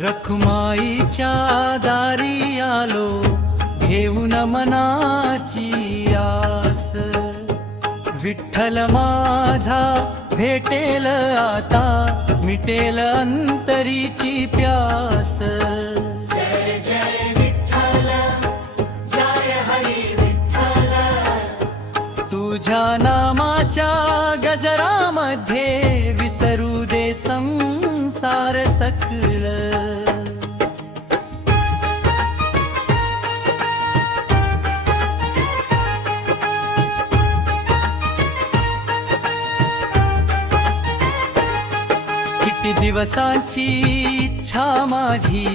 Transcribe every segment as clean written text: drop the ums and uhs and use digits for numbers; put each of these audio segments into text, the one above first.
रखुमाईच्या दारी आलो घेऊन मनाची आस, विठ्ठल माझा भेटेल आता, मिटेल अंतरीची प्यास। जय जय विठ्ठल, जय हरी विठ्ठल, तुझ्या नामाच्या गजरामध्ये विसरू दे संसार सकल। किती दिवसांची इच्छा माझी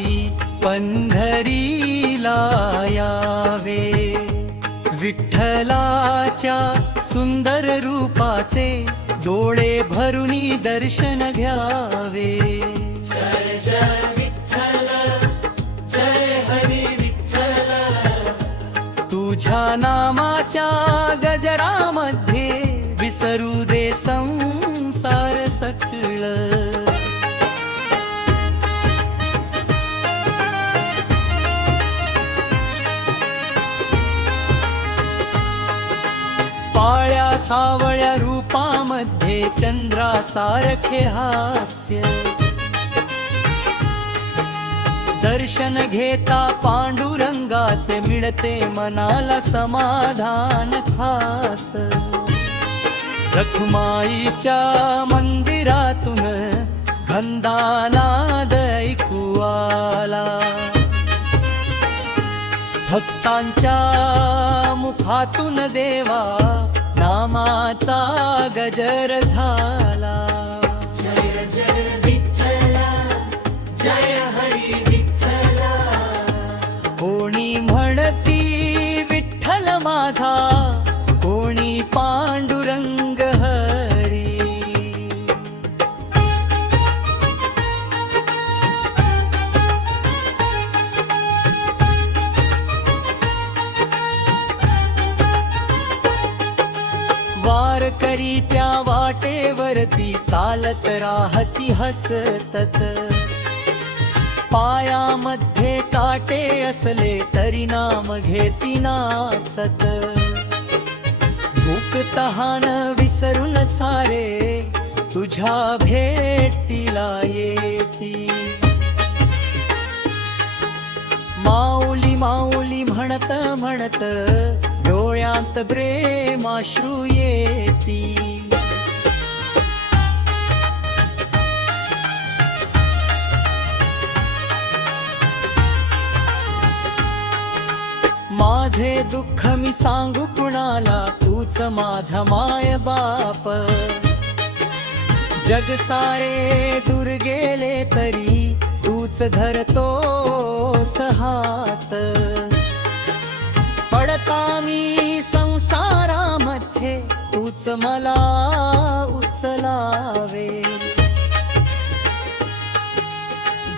पंढरीला यावे, विठ्ठलाच्या सुंदर रूपाचे डोळे भरुनी दर्शन घ्यावे। जय जय विठ्ठल, जय हरी विठ्ठल, तुझ्या नामाच्या गजरामध्ये विसरू दे संसार सकल। पाळ्या सावळ्या रूपामध्ये चंद्रासारखे हास्य, दर्शन घेता पांडुरंगाचे मिळते मनाला समाधान खास। रखुमाईच्या मंदिरातून घंटानाद ऐकू आला, भक्तांच्या मुखातून देवा नामाचा गजर झाला। जय जय विठ्ठल, जय हरी विठ्ठल, कोणी म्हणती विठ्ठल माझा, कोणी पांडुरंग हरी। वारकरी त्या वाटेवरती चालत राहती हसतत, पायामध्ये काटे असले तरी नाम घेती नाचत। भूक तहान विसरून सारे तुझ्या भेटीला येती, माऊली माऊली म्हणत म्हणत डोळ्यात प्रेमाश्रू येती। माझे दुःख मी सांगू कुणाला, तूच माझा माय बाप। जग सारे दूर गेले तरी तूच धरतोस हात। पडता मी संसारामध्ये तूच मला उचलावे,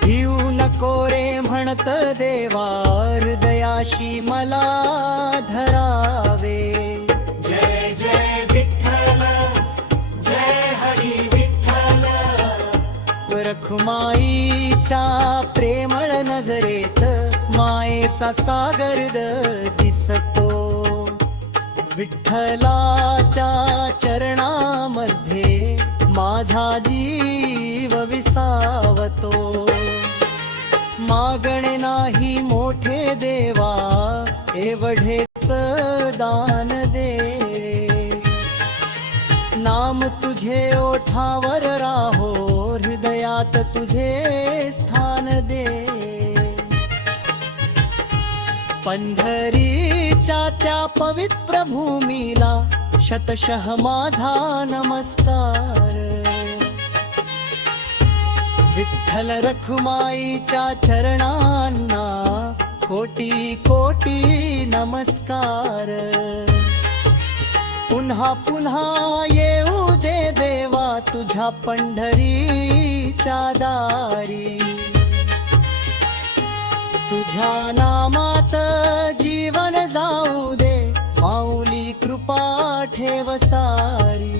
भिऊ नको रे म्हणत देवा, हृदयाशी मला धरावे। जय जय विठ्ठल, जय हरी विठ्ठल, रखुमाईच्या प्रेमळ नजरेत मायेचा सागर दिसतो, विठ्ठलाच्या चरणामध्ये माझा जीव विसावतो। मागणे नाही मोठे देवा, एवढेच दान दे। नाम तुझे ओठावर राहो, हृदयात तुझे स्थान दे। पंढरीच्या त्या पवित्र भूमीला शतशः माझा नमस्कार। विठ्ठल रखुमाईच्या चरणांना कोटी कोटी नमस्कार। पुन्हा पुन्हा येऊ दे देवा तुझ्या पंढरीच्या दारी, तुझ्या नामात जीवन जाऊ दे, माऊली कृपा ठेव सारी।